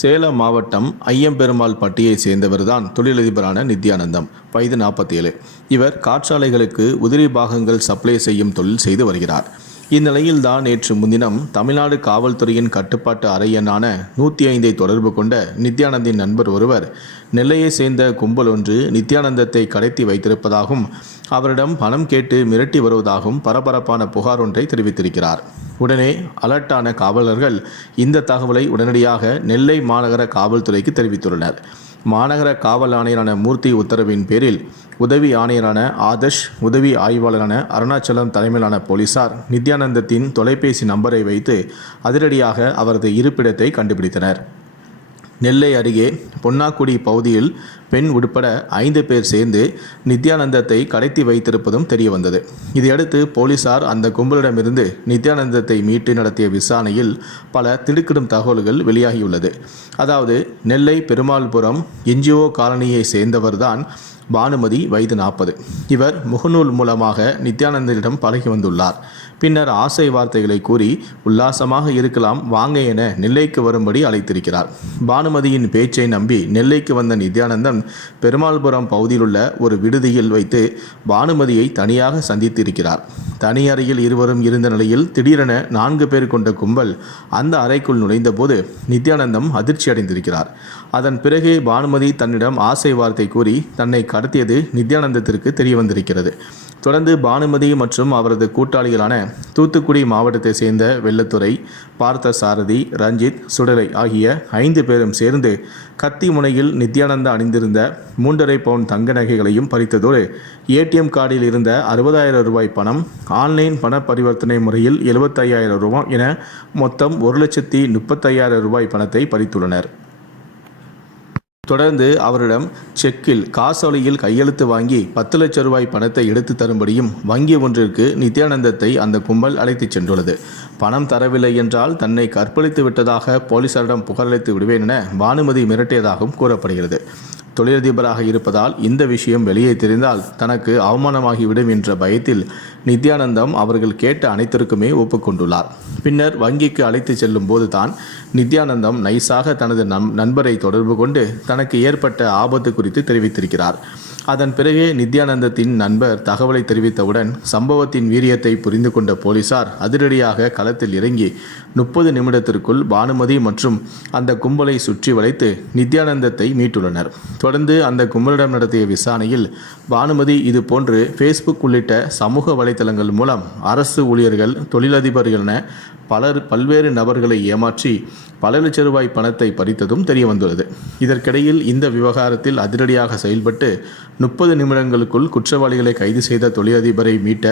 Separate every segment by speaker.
Speaker 1: சேலம் மாவட்டம் ஐயம்பெருமாள் பட்டியை சேர்ந்தவர்தான் தொழிலதிபரான நித்யானந்தம். வயது நாற்பத்தி ஏழு இவர் காற்றாலைகளுக்கு உதிரி பாகங்கள் சப்ளை செய்யும் தொழில் செய்து வருகிறார். இந்நிலையில்தான் நேற்று முன்தினம் தமிழ்நாடு காவல்துறையின் கட்டுப்பாட்டு அறையனான நூற்றி ஐந்தை தொடர்பு கொண்ட நித்யானந்தின் நண்பர் ஒருவர் நெல்லையை சேர்ந்த கும்பல் ஒன்று நித்யானந்தத்தை கடத்தி வைத்திருப்பதாகவும் அவரிடம் பணம் கேட்டு மிரட்டி வருவதாகவும் பரபரப்பான புகார் ஒன்றை தெரிவித்திருக்கிறார். உடனே அலர்ட்டான காவலர்கள் இந்த தகவலை உடனடியாக நெல்லை மாநகர காவல்துறைக்கு தெரிவித்துள்ளனர். மாநகர காவல் ஆணையரான மூர்த்தி உத்தரவின் பேரில் உதவி ஆணையரான ஆதர்ஷ் உதவி ஆய்வாளரான அருணாச்சலம் தலைமையிலான போலீசார் நித்யானந்தத்தின் தொலைபேசி நம்பரை வைத்து அதிரடியாக அவரது இருப்பிடத்தை கண்டுபிடித்தனர். நெல்லை அருகே பொன்னாக்குடி பகுதியில் பெண் உட்பட ஐந்து பேர் சேர்ந்து நித்யானந்தத்தை கடத்தி வைத்திருப்பதும் தெரியவந்தது. இதையடுத்து போலீசார் அந்த கும்பலிடமிருந்து நித்யானந்தத்தை மீட்டு நடத்திய விசாரணையில் பல திடுக்கிடும் தகவல்கள் வெளியாகியுள்ளது. அதாவது நெல்லை பெருமாள்புரம் என்ஜிஓ காலனியை சேர்ந்தவர்தான் பானுமதி வயது நாற்பது. இவர் முகநூல் மூலமாக நித்யானந்தனிடம் பழகி வந்துள்ளார். பின்னர் ஆசை வார்த்தைகளை கூறி உல்லாசமாக இருக்கலாம் வாங்க என நெல்லைக்கு வரும்படி அழைத்திருக்கிறார். பானுமதியின் பேச்சை நம்பி நெல்லைக்கு வந்த நித்யானந்தன் பெருமாள்புரம் பகுதியிலுள்ள ஒரு விடுதியில் வைத்து பானுமதியை தனியாக சந்தித்திருக்கிறார். தனி அறையில் இருவரும் இருந்த நிலையில் திடீரென நான்கு பேர் கொண்ட கும்பல் அந்த அறைக்குள் நுழைந்தபோது நித்யானந்தம் அதிர்ச்சி அடைந்திருக்கிறார். அதன் பிறகு பானுமதி தன்னிடம் ஆசை வார்த்தை கூறி தன்னை கடத்தியது நித்யானந்தத்திற்கு தெரிய வந்திருக்கிறது தொடர்ந்து பானுமதி மற்றும் அவரது கூட்டாளிகளான தூத்துக்குடி மாவட்டத்தை சேர்ந்த வெள்ளத்துறை பார்த்த சாரதி ரஞ்சித் சுடலை ஆகிய ஐந்து பேரும் சேர்ந்து கத்தி முனையில் நித்யானந்தா அணிந்திருந்த மூன்றரை பவுன் தங்க நகைகளையும் பறித்ததோடு ஏடிஎம் கார்டில் இருந்த அறுபதாயிரம் ரூபாய் பணம் ஆன்லைன் பண பரிவர்த்தனை முறையில் எழுபத்தையாயிரம் ரூபாய் என மொத்தம் ஒரு லட்சத்தி முப்பத்தையாயிரம் ரூபாய் பணத்தை பறித்துள்ளனர். தொடர்ந்து அவரிடம் செக்கில் காசோலையில் கையெழுத்து வாங்கி பத்து லட்சம் ரூபாய் பணத்தை எடுத்து தரும்படியும் வங்கி ஒன்றிற்கு நித்யானந்தத்தை அந்த கும்பல் அழைத்துச் சென்றுள்ளது. பணம் தரவில்லை என்றால் தன்னை கற்பழித்து விட்டதாக போலீசாரிடம் புகாரளித்து விடுவேன் என பானுமதி மிரட்டியதாகவும் கூறப்படுகிறது. தொழிலதிபராக இருப்பதால் இந்த விஷயம் வெளியே தெரிந்தால் தனக்கு அவமானமாகிவிடும் என்ற பயத்தில் நித்யானந்தம் அவர்கள் கேட்ட அனைத்திற்குமே ஒப்புக்கொண்டுள்ளார். பின்னர் வங்கிக்கு அழைத்து செல்லும் போது தான் நித்யானந்தம் நைஸாக தனது நம் நண்பரை தொடர்பு கொண்டு தனக்கு ஏற்பட்ட ஆபத்து குறித்து தெரிவித்திருக்கிறார். அதன் பிறகு நித்யானந்தத்தின் நண்பர் தகவலை தெரிவித்தவுடன் சம்பவத்தின் வீரியத்தை புரிந்து கொண்ட போலீசார் அதிரடியாக களத்தில் இறங்கி முப்பது நிமிடத்திற்குள் பானுமதி மற்றும் அந்த கும்பலை சுற்றி வளைத்து நித்யானந்தத்தை மீட்டுள்ளனர். தொடர்ந்து அந்த கும்பலிடம் நடத்திய விசாரணையில் பானுமதி இது போன்று ஃபேஸ்புக் உள்ளிட்ட சமூக வலைதளங்கள் மூலம் அரசு ஊழியர்கள் தொழிலதிபர்கள் என பலர் பல்வேறு நபர்களை ஏமாற்றி பல லட்ச ரூபாய் பணத்தை பறித்ததும் தெரிய வந்துள்ளது இதற்கிடையில் இந்த விவகாரத்தில் அதிரடியாக செயல்பட்டு முப்பது நிமிடங்களுக்குள் குற்றவாளிகளை கைது செய்த தொழிலதிபரை மீட்ட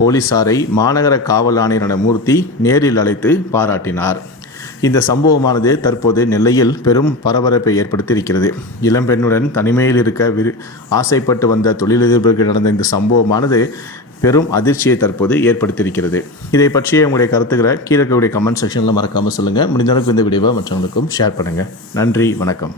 Speaker 1: போலீசாரை மாநகர காவல் ஆணையரான மூர்த்தி நேரில் அழைத்து பாராட்டினார். இந்த சம்பவமானது தற்போது நெல்லையில் பெரும் பரபரப்பை ஏற்படுத்தியிருக்கிறது. இளம்பெண்ணுடன் தனிமையில் இருக்க விரு ஆசைப்பட்டு வந்த தொழிலதிபருக்கு நடந்த இந்த சம்பவமானது பெரும் அதிர்ச்சியை தற்போது ஏற்படுத்தியிருக்கிறது. இதை பற்றிய உங்களுடைய கருத்துக்களை கீழே இருக்கக்கூடிய கமெண்ட் செக்ஷனில் மறக்காமல் சொல்லுங்கள் முடிந்தளவுக்கு இந்த வீடியோவை மற்றவங்களுக்கும் ஷேர் பண்ணுங்கள் நன்றி வணக்கம்.